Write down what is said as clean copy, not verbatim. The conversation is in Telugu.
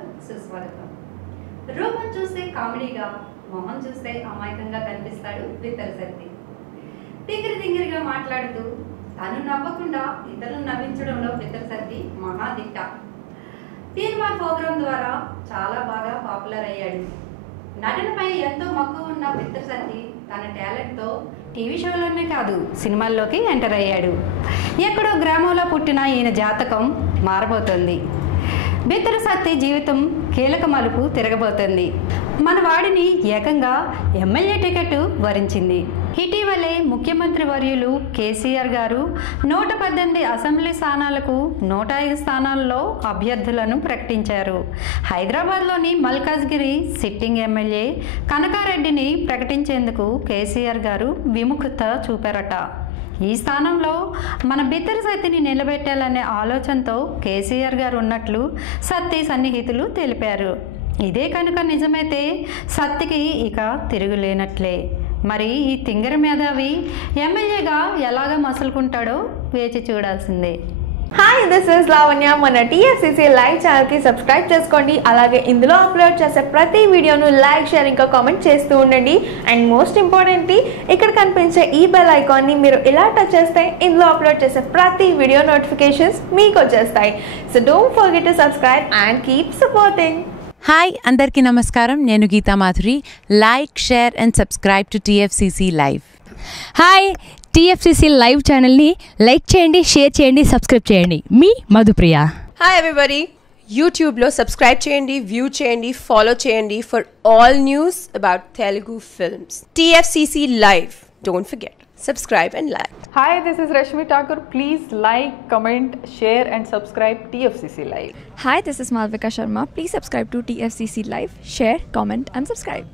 స్వాగతం సుస్వాగతం. రూపం చూస్తే కామెడీగా, మొహం చూస్తే అమాయకంగా కనిపిస్తాడు బిత్తర సత్తి. తింగిరిగా మాట్లాడుతూ తను నవ్వకుండా ఇతరులను నవ్వించడంలో బిత్తర సత్తి మహాదిట్ట. తీర్మార్ ప్రోగ్రాం ద్వారా చాలా బాగా పాపులర్ అయ్యాడు. నటనపై ఎంతో మక్కువ ఉన్న బిత్తర సత్తి తన టాలెంట్తో టీవీ షోలోనే కాదు సినిమాల్లోకి ఎంటర్ అయ్యాడు. ఎక్కడో గ్రామంలో పుట్టిన ఈయన జాతకం మారబోతోంది. బిత్తర సత్తి జీవితం కీలక మలుపు తిరగబోతోంది. మన వాడిని ఏకంగా ఎమ్మెల్యే టికెట్ వరించింది. ఇటీవలే ముఖ్యమంత్రి వర్యులు కేసీఆర్ గారు 118 అసెంబ్లీ స్థానాలకు 105 స్థానాల్లో అభ్యర్థులను ప్రకటించారు. హైదరాబాద్లోని మల్కాజ్గిరి సిట్టింగ్ ఎమ్మెల్యే కనకారెడ్డిని ప్రకటించేందుకు కేసీఆర్ గారు విముఖత చూపారట. ఈ స్థానంలో మన బిత్తర సత్తిని నిలబెట్టాలనే ఆలోచనతో కేసీఆర్ గారు ఉన్నట్లు సత్తి సన్నిహితులు తెలిపారు. ఇదే కనుక నిజమైతే సత్తికి ఇక తిరుగులేనట్లే. మరి ఈ తింగర మేధావి ఎమ్మెల్యేగా ఎలాగ మసులుకుంటాడో వేచి చూడాల్సిందే. Hi, this is Lavanya. మన టీఎఫ్సీసీ లైవ్ ఛానల్కి సబ్స్క్రైబ్ చేసుకోండి. అలాగే ఇందులో అప్లోడ్ చేసే ప్రతి వీడియోను లైక్, షేర్ ఇంకా కామెంట్ చేస్తూ ఉండండి. అండ్ మోస్ట్ ఇంపార్టెంట్లీ ఇక్కడ కనిపించే ఈ బెల్ ఐకాన్ని మీరు ఇలా టచ్ చేస్తే ఇందులో అప్లోడ్ చేసే ప్రతి వీడియో నోటిఫికేషన్స్ మీకు వచ్చేస్తాయి. So don't forget to subscribe and keep supporting. Hi, అందరికీ నమస్కారం. నేను Geetha Madhuri. Like, share and subscribe to TFCC live. Hi, TFCC live ఛానల్ని లైక్ చేయండి, షేర్ చేయండి, సబ్స్క్రైబ్ చేయండి. మీ మధుప్రియ. హాయ్ ఎవ్రీబడి, యూట్యూబ్లో సబ్స్క్రైబ్ చేయండి, వ్యూ చేయండి, ఫాలో చేయండి for all news about Telugu films. TFCC live, don't forget, subscribe and like. Hi, this is Rashmi Thakur. Please like, comment, share and subscribe TFCC Live. Hi, this is Malvika Sharma. Please subscribe to TFCC Live, share, comment and subscribe.